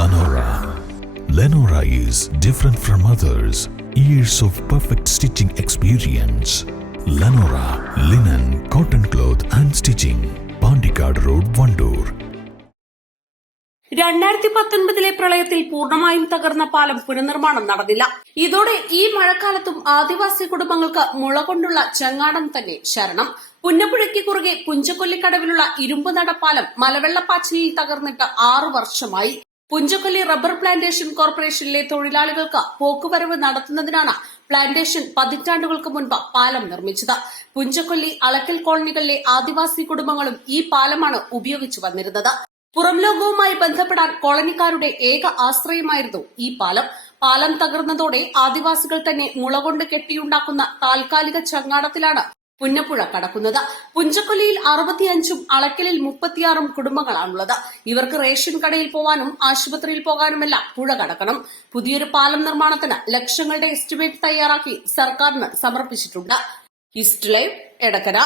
Lenora. Lenora is different from others. Years of perfect stitching experience. Lenora linen, cotton cloth and stitching. Pandikad Road, Vandoor. രണ്ടായിരത്തി പത്തൊൻപതിലെ പ്രളയത്തിൽ പൂർണമായും തകർന്ന പാലം പുനർനിർമ്മാണം നടന്നില്ല ഇതോടെ ഈ മഴക്കാലത്തും ആദിവാസി കുടുംബങ്ങൾക്ക് മുള കൊണ്ടുള്ള ചങ്ങാടം തന്നെ ശരണം പുന്നപ്പുഴയ്ക്ക് കുറുകെ പുഞ്ചക്കൊല്ലിക്കടവിലുള്ള ഇരുമ്പ് നടപ്പാലം മലവെള്ളപ്പാച്ചിലിൽ തകർന്നിട്ട് ആറു വർഷമായി പുഞ്ചക്കൊല്ലി റബ്ബർ പ്ലാന്റേഷൻ കോർപ്പറേഷനിലെ തൊഴിലാളികൾക്ക് പോക്കുവരവ് നടത്തുന്നതിനാണ് പ്ലാന്റേഷൻ പതിറ്റാണ്ടുകൾക്ക് മുൻപ് പാലം നിർമ്മിച്ചത്. പുഞ്ചക്കൊല്ലി അളക്കൽ കോളനികളിലെ ആദിവാസി കുടുംബങ്ങളും ഈ പാലമാണ് ഉപയോഗിച്ചു വന്നിരുന്നത്. പുറം ലോകവുമായി ബന്ധപ്പെടാൻ കോളനിക്കാരുടെ ഏക ആശ്രയമായിരുന്നു ഈ പാലം. പാലം തകർന്നതോടെ ആദിവാസികൾ തന്നെ മുളകൊണ്ട് കെട്ടിയുണ്ടാക്കുന്ന താൽക്കാലിക ചങ്ങാടത്തിലാണ് പുന്നപ്പുഴ കടക്കുന്നത്. പുഞ്ചക്കൊല്ലിയിൽ അറുപത്തിയഞ്ചും അളക്കലിൽ മുപ്പത്തിയാറും കുടുംബങ്ങളാണുള്ളത്. ഇവർക്ക് റേഷൻ കടയിൽ പോവാനും ആശുപത്രിയിൽ പോകാനുമെല്ലാം പുഴ കടക്കണം. പുതിയൊരു പാലം നിർമ്മാണത്തിന് ലക്ഷങ്ങളുടെ എസ്റ്റിമേറ്റ് തയ്യാറാക്കി സർക്കാരിന് സമർപ്പിച്ചിട്ടുണ്ട്. East live Edakkara.